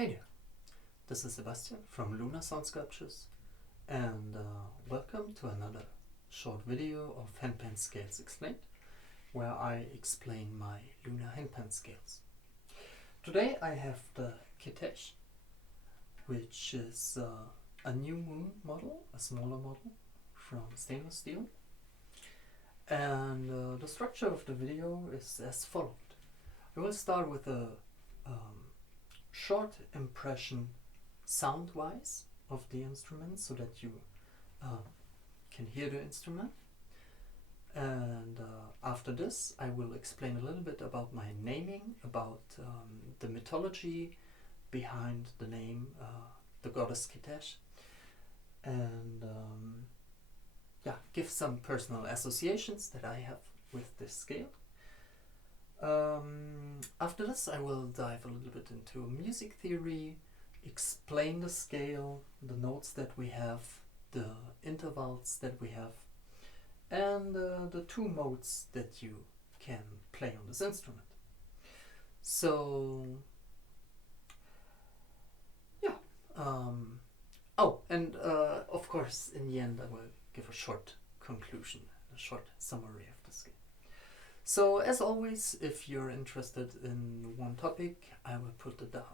Hey there, this is Sebastian from Lunar Sound Sculptures, and welcome to another short video of handpan scales explained, where I explain my lunar handpan scales. Today I have the Quetesh, which is a new moon model, a smaller model from stainless steel, and the structure of the video is as followed. I will start with a short impression sound-wise of the instrument so that you can hear the instrument, and after this I will explain a little bit about my naming, about the mythology behind the name, the goddess Kadesh, and give some personal associations that I have with this scale. After this I will dive a little bit into music theory, explain the scale, the notes that we have, the intervals that we have, and the two modes that you can play on this instrument. So yeah, of course in the end I will give a short conclusion, a short summary of the scale. So as always, if you're interested in one topic, I will put the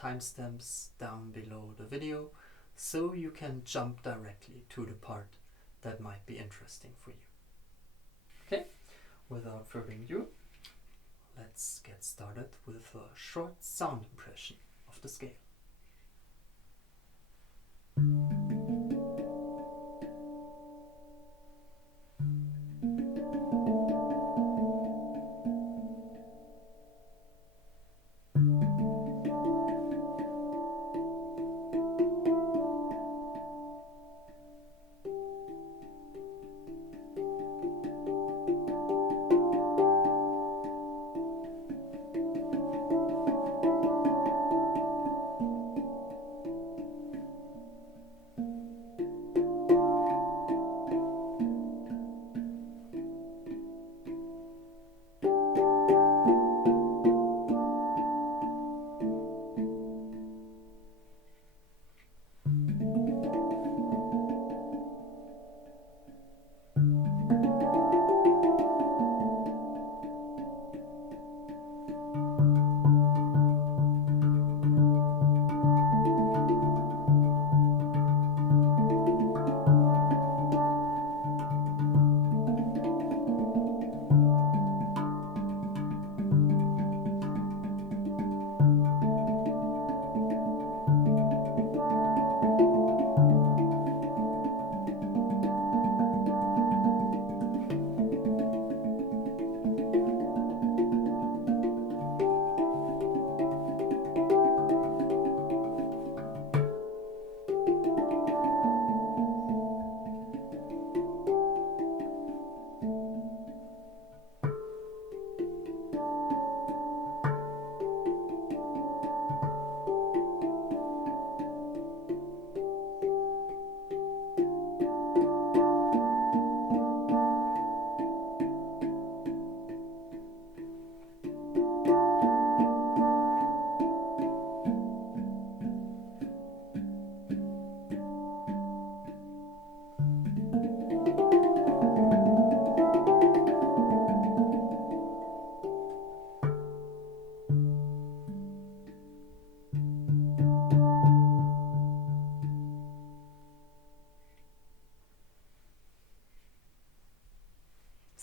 timestamps down below the video so you can jump directly to the part that might be interesting for you. Okay, without further ado, let's get started with a short sound impression of the scale.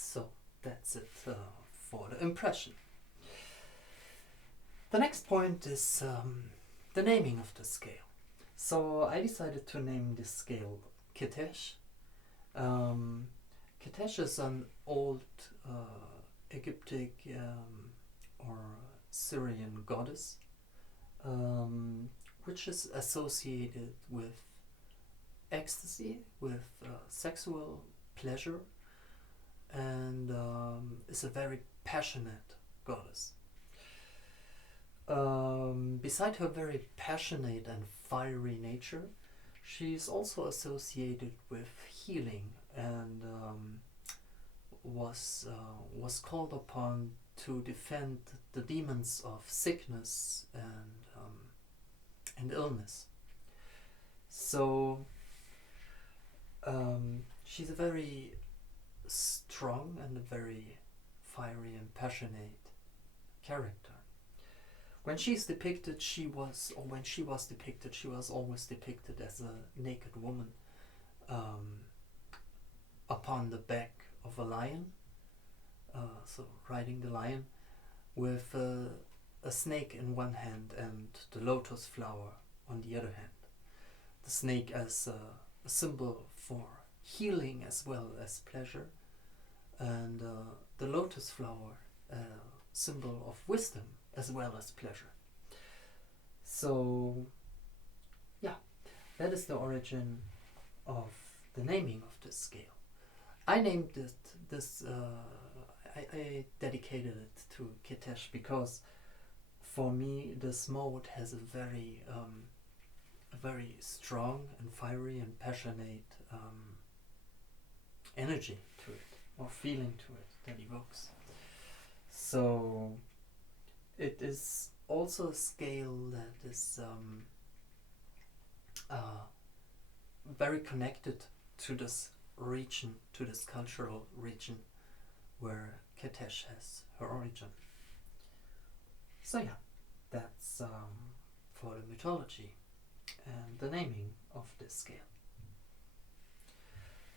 So that's it for the impression. The next point is the naming of the scale. So I decided to name this scale Quetesh. Quetesh is an old Egyptic or Syrian goddess, which is associated with ecstasy, with sexual pleasure, and is a very passionate goddess. Beside her very passionate and fiery nature, she is also associated with healing, and was called upon to defend the demons of sickness and and illness. So she's a very strong and a very fiery and passionate character. When she was depicted, she was always depicted as a naked woman upon the back of a lion, so riding the lion, with a snake in one hand and the lotus flower on the other hand. The snake as a symbol for healing as well as pleasure, and the lotus flower symbol of wisdom as well as pleasure. So yeah, that is the origin of the naming of this scale. I named it I dedicated it to Quetesh because for me this mode has a very strong and fiery and passionate energy to it, or feeling to it, that evokes. So it is also a scale that is very connected to this region, to this cultural region where Kadesh has her origin. So yeah, that's for the mythology and the naming of this scale.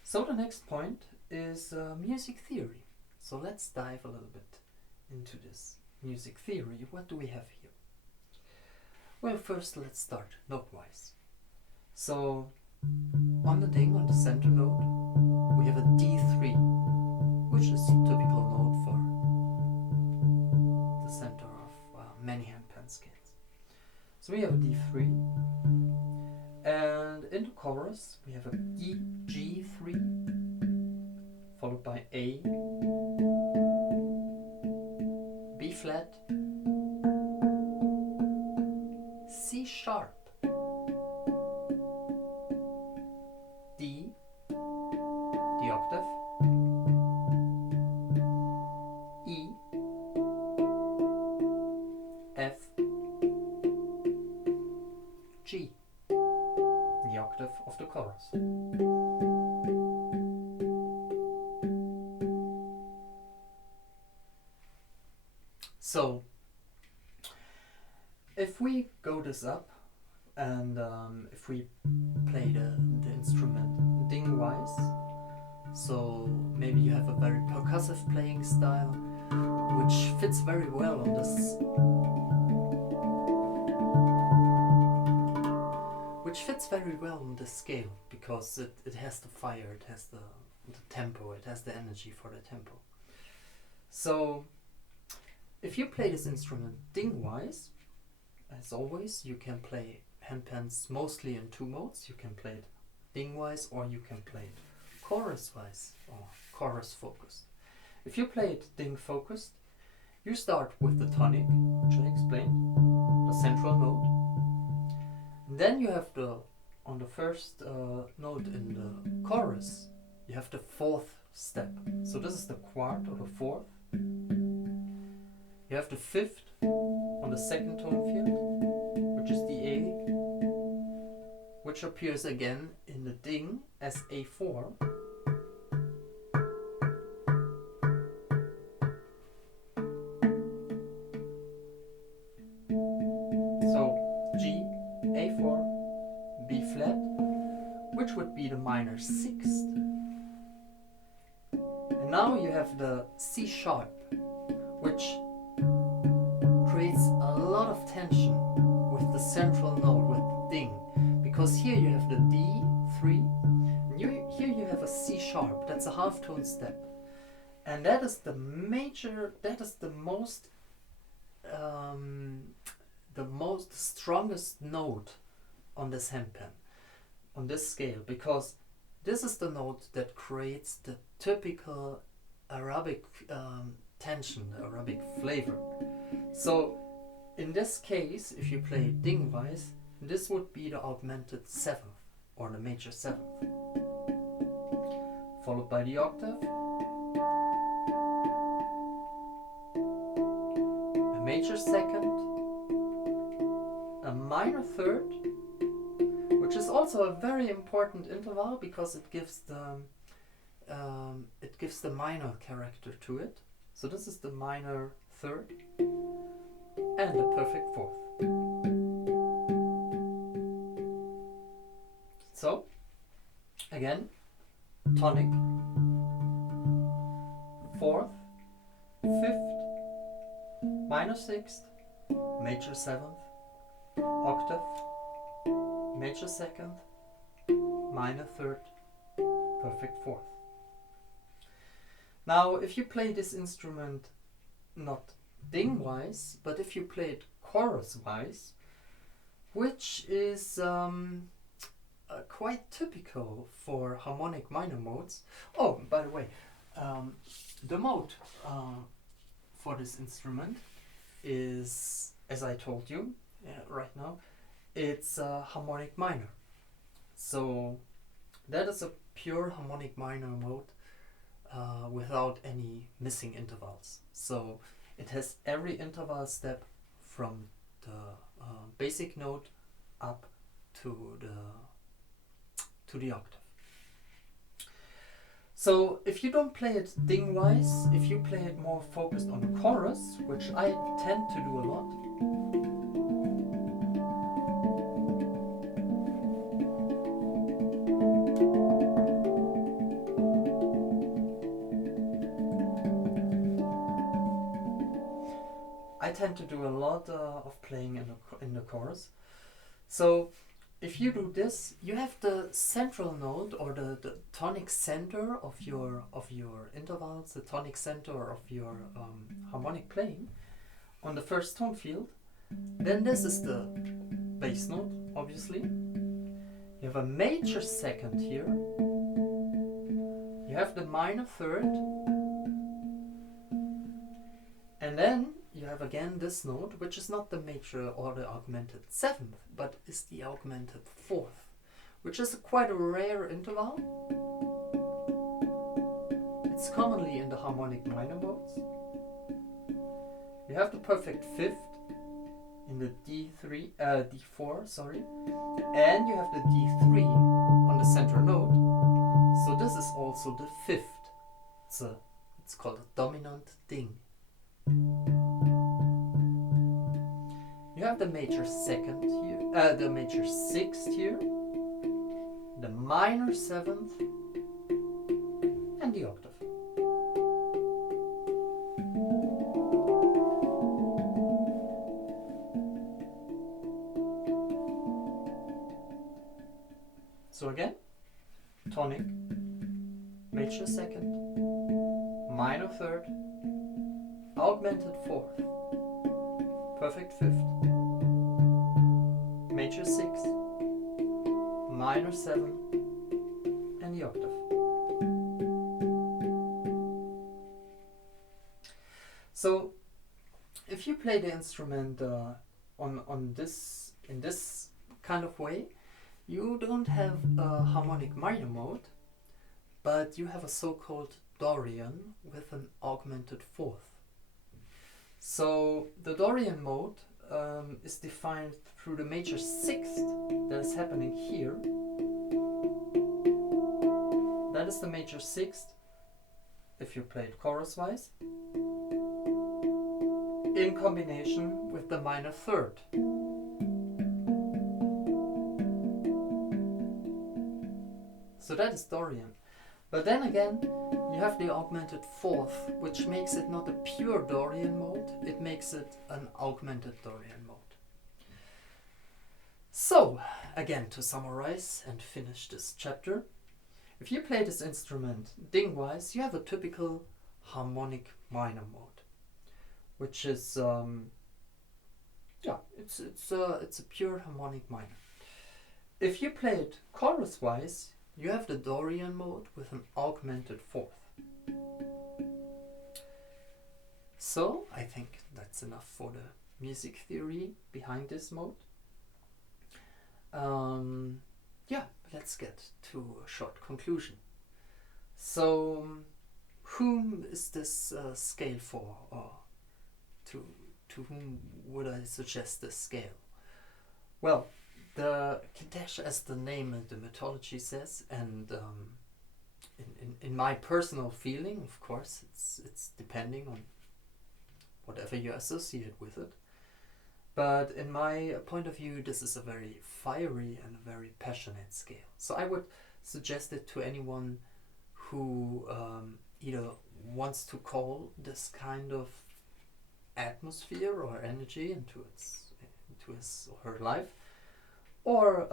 So the next point is music theory. So let's dive a little bit into this music theory. What do we have here? Well, first let's start note-wise. So on the ding, on the center note, we have a D3, which is a typical note for the center of many handpan scales. So we have a D3, and in the chorus we have a G3, followed by A, B flat, C sharp, D, the octave, E, F, G, the octave of the chorus. So if we go this up and if we play the instrument ding wise, so maybe you have a very percussive playing style which fits very well on this, scale, because it has the fire, it has the tempo, it has the energy for the tempo. So if you play this instrument ding wise, as always, you can play handpans mostly in two modes. You can play it ding wise, or you can play it chorus wise or chorus focused. If you play it ding focused, you start with the tonic, which I explained, the central note. And then you have on the first note in the chorus, you have the fourth step. So this is the quart or the fourth. You have the fifth on the second tone field, which is the A, which appears again in the ding as A4. So G, A4, B flat, which would be the minor sixth. And now you have the C sharp, which creates a lot of tension with the central note, with ding, because here you have the D3, and here you have a C sharp. That's a half tone step, and that is the strongest note on this handpan, on this scale, because this is the note that creates the typical Arabic tension, the Arabic flavor. So in this case, if you play ding wise, this would be the augmented seventh, or the major seventh, followed by the octave, a major second, a minor third, which is also a very important interval because it gives the minor character to it. So this is the minor third and the perfect fourth. So again, tonic, fourth, fifth, minor sixth, major seventh, octave, major second, minor third, perfect fourth. Now if you play this instrument not ding wise, but if you play it chorus wise, which is quite typical for harmonic minor modes. Oh, by the way, the mode for this instrument is, as I told you right now, it's harmonic minor. So that is a pure harmonic minor mode without any missing intervals. So it has every interval step from the basic note up to the octave. So if you don't play it ding wise, if you play it more focused on the chorus, which I tend to do a lot, of playing in the chorus. So if you do this, you have the central note or the tonic center of your intervals, the tonic center of your harmonic playing on the first tone field. Then this is the bass note, obviously. You have a major second here. You have the minor third. And then you have again this note, which is not the major or the augmented seventh, but is the augmented fourth, which is quite a rare interval. It's commonly in the harmonic minor modes. You have the perfect fifth in the D4, sorry, and you have the D3 on the central note. So this is also the fifth. It's called a dominant ding. You have the major second here, the major sixth here, the minor seventh, and the octave. So again, tonic, major second, minor third, augmented fourth, perfect fifth, major sixth, minor seven, and the octave. So if you play the instrument in this kind of way, you don't have a harmonic minor mode, but you have a so-called Dorian with an augmented fourth. So the Dorian mode is defined through the major sixth that is happening here. That is the major sixth, if you play it chorus-wise, in combination with the minor third. So that is Dorian. But then again, you have the augmented fourth, which makes it not a pure Dorian mode, it makes it an augmented Dorian mode. So, again, to summarize and finish this chapter, if you play this instrument ding-wise, you have a typical harmonic minor mode, which is, it's a pure harmonic minor. If you play it chorus-wise, you have the Dorian mode with an augmented fourth. So I think that's enough for the music theory behind this mode. Let's get to a short conclusion. So whom is this scale for, or to whom would I suggest this scale? Well, the Kadesh, as the name and the mythology says, and in my personal feeling, of course, it's depending on whatever you associate with it. But in my point of view, this is a very fiery and a very passionate scale. So I would suggest it to anyone who either wants to call this kind of atmosphere or energy into his or her life, or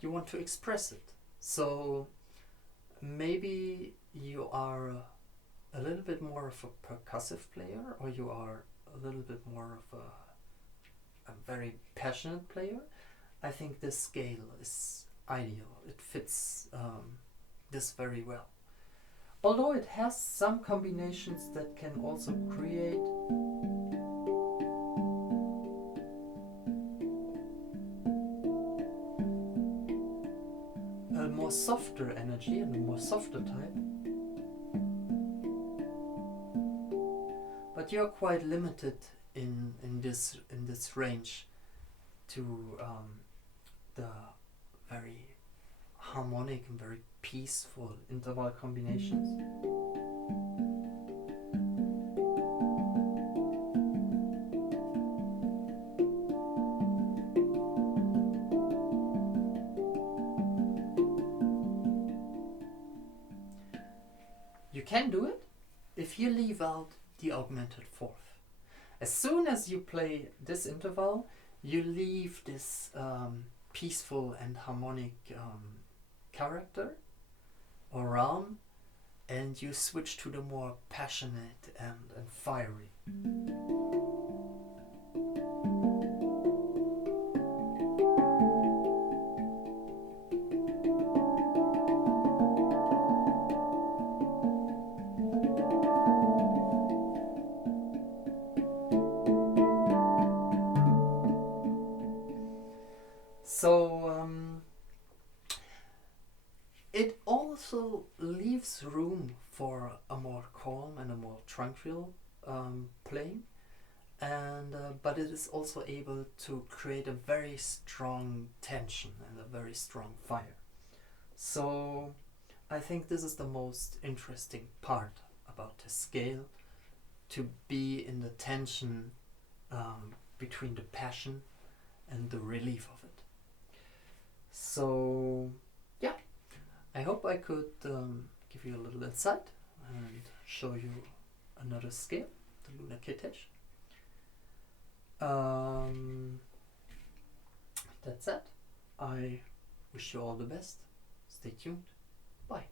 you want to express it. So maybe you are a little bit more of a percussive player, or you are a little bit more of a very passionate player. I think this scale is ideal. It fits this very well. Although it has some combinations that can also create a more softer energy and a more softer type. But you're quite limited in this range to the very harmonic and very peaceful interval combinations. You can do it if you leave out the augmented fourth. As soon as you play this interval, you leave this peaceful and harmonic character or realm, and you switch to the more passionate and fiery. So it also leaves room for a more calm and a more tranquil playing, and but it is also able to create a very strong tension and a very strong fire. So I think this is the most interesting part about the scale, to be in the tension between the passion and the relief of it. So yeah, I hope I could give you a little insight and show you another scale, the Lunar Quetesh. That's it. I wish you all the best. Stay tuned. Bye.